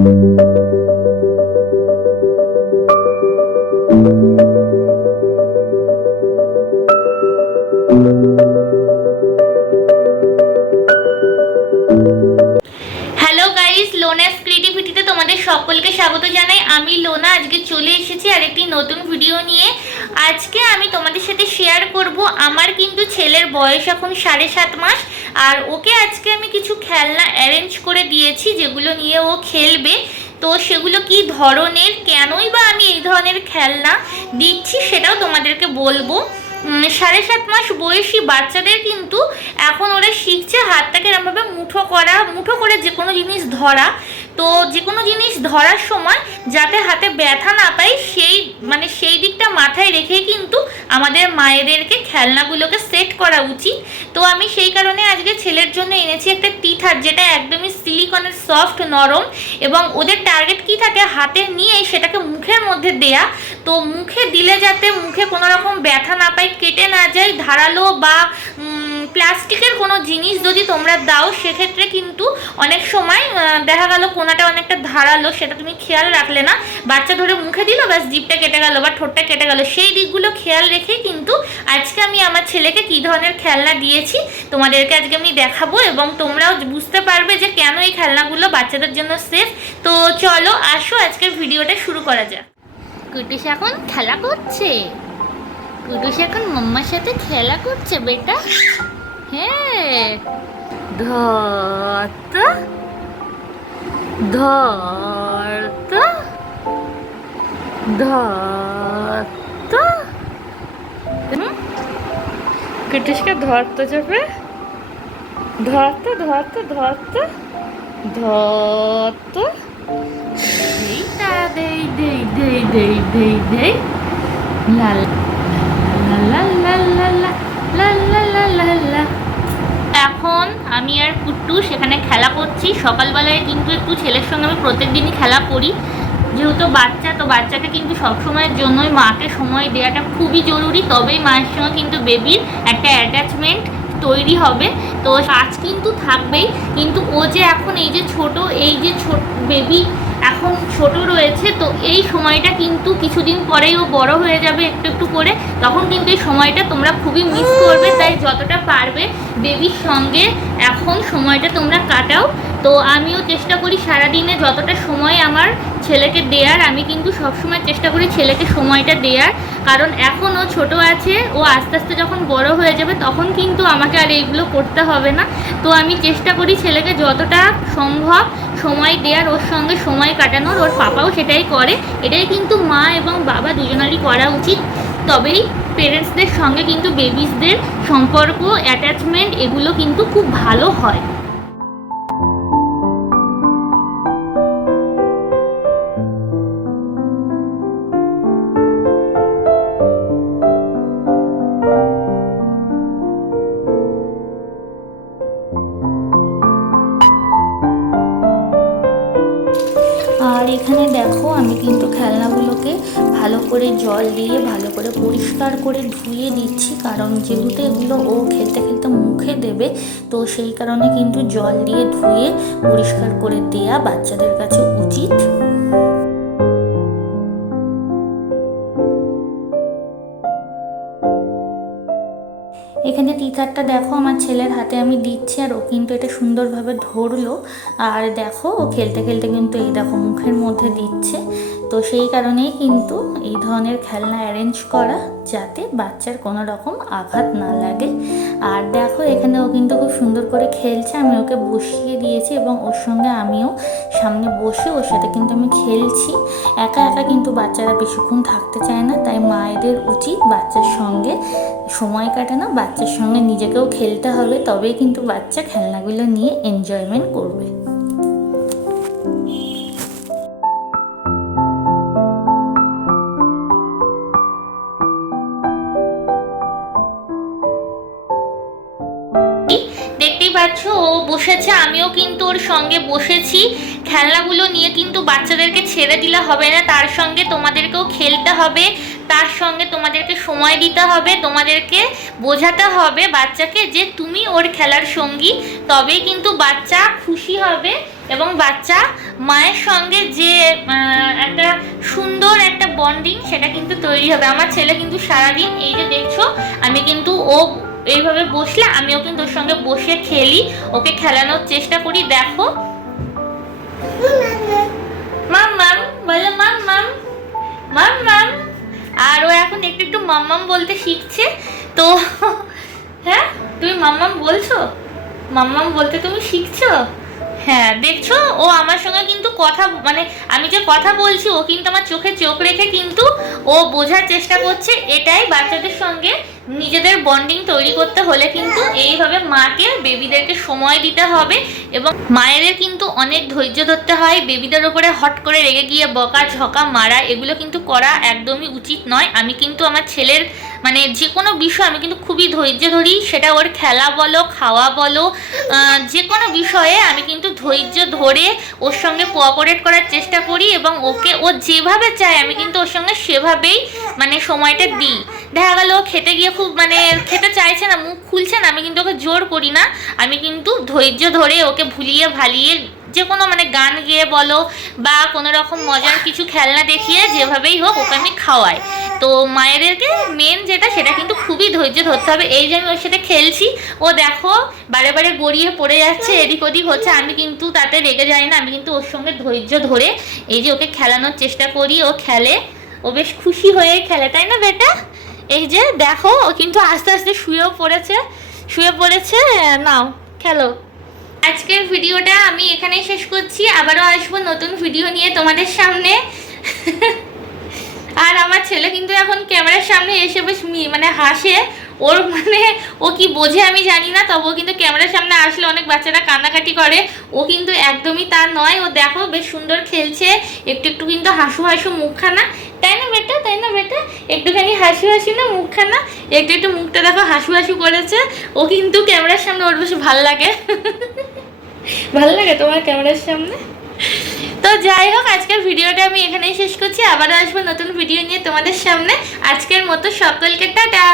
Hello guys লোনাস ক্রিয়েটিভিটিতে তোমাদের সকলকে স্বাগত জানাই। আমি লোনা, আজকে চলে এসেছি আর একটি নতুন ভিডিও নিয়ে। আজকে আমি তোমাদের সাথে শেয়ার করব। আমার কিন্তু ছেলের বয়স এখন সাড়ে সাত মাস। আর ওকে আজকে আমি কিছু খেলনা অ্যারেঞ্জ করে দিয়েছি, যেগুলো নিয়ে ও খেলবে। তো সেগুলো কি ধরনের, কেনই বা আমি এই ধরনের খেলনা দিচ্ছি সেটাও তোমাদেরকে বলব। সাড়ে সাত মাস বয়সী বাচ্চাদের কিন্তু এখন ওরা শিখছে হাতটাকে এরমভাবে মুঠো করা, মুঠো করে যে কোনো জিনিস ধরা। তো যে কোনো জিনিস ধরার সময় যাতে হাতে ব্যথা না পাই সেই মানে সেই দিকটা মাথায় রেখে কিন্তু আমাদের মায়েদেরকে খেলনাগুলোকে সেট করা উচিত। তো আমি সেই কারণে আজকে ছেলের জন্য এনেছি একটা টিথার যেটা একদমই সিলিকনের সফট নরম এবং ওদের টার্গেট কি থাকে? হাতে নিয়ে সেটাকে মুখের মধ্যে দেয়া। তো মুখে দিলে যাতে মুখে কোনো রকম ব্যথা না পাই কেটে না যায়, ধারালো বা জিনিস যদি তোমরা দাও, সেক্ষেত্রে কিন্তু অনেক সময় দেখা গেল কোনাটা অনেকটা ধারালো, সেটা তুমি খেয়াল রাখলে না। বাচ্চা ধরে মুখে দিল, ব্যাস জিপটা কেটে গেল বা ঠোঁটটা কেটে গেল। সেই দিকগুলো খেয়াল রেখে কিন্তু আজকে আমি আমার ছেলেকে কী ধরনের খেলনা দিয়েছি, তোমাদেরকে আজকে আমি দেখাবো এবং তোমরাও বুঝতে পারবে যে কেন এই খেলনাগুলো বাচ্চাদের জন্য সেফ তো চলো, আসো, আজকের ভিডিওটা শুরু করা যাক। কুটুস এখন খেলা করছে। কুটুস এখন মাম্মার সাথে খেলা করছে, বেটা। হ্যাঁ ধত ধত ধত কুটুসকে ধরতে যাবে ধরতে ধরতে ধরতে ধরতে দেই দেই দেই দেই দেই দেই দেই লা লা লা লা লা লা লা লা লা লা লা এখন আমি আর কুট্টু সেখানে খেলা করছি। সকালবেলায় কিন্তু একটু ছেলের সঙ্গে আমি প্রত্যেকদিনই খেলা করি। যেহেতু বাচ্চা, তো বাচ্চাকে কিন্তু সবসময়ের জন্যই মাকে সময় দেওয়াটা খুবই জরুরি। তবেই মায়ের সঙ্গে কিন্তু বেবির একটা অ্যাটাচমেন্ট তৈরি হবে। তো কাজ কিন্তু থাকবেই। কিন্তু ও যে এখন এই যে ছোট, এই যে ছোট বেবি এখন ছোট রয়েছে, তো এই সময়টা কিন্তু কিছুদিন পরেই ও বড় হয়ে যাবে একটু একটু করে। তখন কিন্তু এই সময়টা তোমরা খুবই মিস করবে, তাই যতটা পারবে বেবির সঙ্গে এখন সময়টা তোমরা কাটাও। তো আমিও চেষ্টা করি সারাদিনে যতটা সময় আমার ছেলেকে দেওয়ার আমি কিন্তু সবসময় চেষ্টা করি ছেলেকে সময়টা দেওয়ার কারণ এখন ও ছোট আছে, ও আস্তে আস্তে যখন বড় হয়ে যাবে তখন কিন্তু আমাকে আর এইগুলো করতে হবে না। তো আমি চেষ্টা করি ছেলেকে যতটা সম্ভব সময় দেওয়ার ওর সঙ্গে সময় কাটানোর, ওর পাপাও সেটাই করে। এটাই কিন্তু মা এবং বাবা দুজনারই করা উচিত। তবেই পেরেন্টসদের সঙ্গে কিন্তু বেবিসদের সম্পর্ক অ্যাটাচমেন্ট এগুলো কিন্তু খুব ভালো হয়। এখানে দেখো আমি কিন্তু খেলনাগুলোকে ভালো করে জল দিয়ে, ভালো করে পরিষ্কার করে ধুয়ে দিচ্ছি। কারণ যেহেতু এগুলো ও খেলতে খেলতে মুখে দেবে, তো সেই কারণে কিন্তু জল দিয়ে ধুয়ে পরিষ্কার করে দেয়া বাচ্চাদের কাছে উচিত। টিচারটা দেখো, আমার ছেলের হাতে আমি দিচ্ছি আর ও কিন্তু এটা সুন্দরভাবে ধরলো। আর দেখো, ও খেলতে খেলতে কিন্তু এই দেখো মুখের মধ্যে দিচ্ছে। তো সেই কারণেই কিন্তু এই ধরনের খেলনা অ্যারেঞ্জ করা যাতে বাচ্চার কোনো রকম আঘাত না লাগে। আর ও কিন্তু খুব সুন্দর করে খেলছে। আমি ওকে বসিয়ে দিয়েছি এবং ওর সঙ্গে আমিও সামনে বসে ওর সাথে কিন্তু আমি খেলছি। একা একা কিন্তু বাচ্চারা বেশিক্ষণ থাকতে চায় না, তাই মায়েদের উচিত বাচ্চার সঙ্গে সময় কাটানো, বাচ্চার সঙ্গে নিজেকেও খেলতে হবে, তবেই কিন্তু বাচ্চা খেলনাগুলো নিয়ে এনজয়মেন্ট করবে। দেখতেই পাচ্ছ ও বসেছে, আমিও কিন্তু ওর সঙ্গে বসেছি। খেলনাগুলো নিয়ে কিন্তু বাচ্চাদেরকে ছেড়ে দিলে হবে না, তার সঙ্গে তোমাদেরকেও খেলতে হবে, তার সঙ্গে তোমাদেরকে সময় দিতে হবে, তোমাদেরকে বোঝাতে হবে বাচ্চাকে যে তুমি ওর খেলার সঙ্গী। তবেই কিন্তু বাচ্চা খুশি হবে এবং বাচ্চা মায়ের সঙ্গে যে একটা সুন্দর একটা বন্ডিং সেটা কিন্তু তৈরি হবে। আমার ছেলে কিন্তু সারাদিন এই যে দেখছ, আমি কিন্তু ও এইভাবে বসলে আমিও কিন্তু ওর সঙ্গে বসে খেলি। ওকে খেলানোর চেষ্টা করি, দেখো। মাম মাম, বলো মাম মাম। মাম মাম। আর ও এখন একটু একটু মাম্মাম বলতে শিখছে। তো হ্যাঁ তুমি মাম্মাম বলছো? মাম্মাম বলতে তুমি শিখছো? হ্যাঁ দেখছ, ও আমার সঙ্গে কিন্তু কথা মানে আমি যে কথা বলছি, ও কিন্তু আমার চোখে চোখ রেখে কিন্তু ও বোঝার চেষ্টা করছে, এটাই বাচ্চাদের সঙ্গে নিজেদের বন্ডিং তৈরি করতে হলে কিন্তু এইভাবে মাকে বেবিদেরকে সময় দিতে হবে এবং মায়েদের কিন্তু অনেক ধৈর্য ধরতে হয়। বেবিদের ওপরে হট করে রেগে গিয়ে বকা, ঝকা, মারা এগুলো কিন্তু করা একদমই উচিত নয়। আমি কিন্তু আমার ছেলের মানে যে কোনো বিষয় আমি কিন্তু খুবই ধৈর্য ধরি। সেটা ওর খেলা বলো, খাওয়া বলো যে কোনো বিষয়ে আমি কিন্তু ধৈর্য ধরে ওর সঙ্গে কোঅপারেট করার চেষ্টা করি এবং ওকে ও যেভাবে চায় আমি কিন্তু ওর সঙ্গে সেভাবেই মানে সময়টা দিই। দেখা গেল খেতে গিয়ে খুব মানে খেতে চাইছে না, মুখ খুলছে না, আমি কিন্তু ওকে জোর করি না। আমি কিন্তু ধৈর্য ধরে ওকে ভুলিয়ে ভালিয়ে যে কোনো মানে গান গেয়ে বলো বা কোনো রকম মজার কিছু খেলনা দেখিয়ে যেভাবেই হোক ওকে আমি খাওয়াই। তো মায়েদেরকে মেন যেটা, সেটা কিন্তু খুবই ধৈর্য ধরতে হবে। এই যে আমি ওর সাথে খেলছি, ও দেখো বারে বারে গড়িয়ে পড়ে যাচ্ছে, এদিক ওদিক হচ্ছে, আমি কিন্তু তাতে রেগে যাই না, আমি কিন্তু ওর সঙ্গে ধৈর্য ধরে এই যে ওকে খেলানোর চেষ্টা করি, ও খেলে। ও বেশ খুশি হয়ে খেলে, তাই না বেটা? এই যে দেখো, ও কিন্তু আস্তে আস্তে শুয়েও পড়েছে। শুয়ে পড়েছে, নাও, খেলো। আজকের ভিডিওটা আমি এখানেই শেষ করছি। আবারও আসব নতুন ভিডিও নিয়ে তোমাদের সামনে। আর আমার ছেলে কিন্তু এখন ক্যামেরার সামনে এসে বেশ মানে হাসে। ওর মানে ও কি বোঝে আমি জানি না তবুও কিন্তু ক্যামেরার সামনে আসলে অনেক বাচ্চারা কান্নাকাটি করে। ও কিন্তু একদমই তা নয়, ও দেখো বেশ সুন্দর খেলছে, একটু একটু কিন্তু হাসু হাসু মুখখানা। তাই না বেটা? তাই না বেটা? একটুখানি হাসি হাসি না মুখখানা? একটু একটু মুখটা দেখো, হাসু হাসু করেছে। ও কিন্তু ক্যামেরার সামনে ওর বেশ ভালো লাগে। ভালো লাগে তোমার ক্যামেরার সামনে? তো যাই হোক, আজকের ভিডিওটা আমি এখানেই শেষ করছি। আবারও আসব নতুন ভিডিও নিয়ে তোমাদের সামনে। আজকের মতো সকলকে টাটা!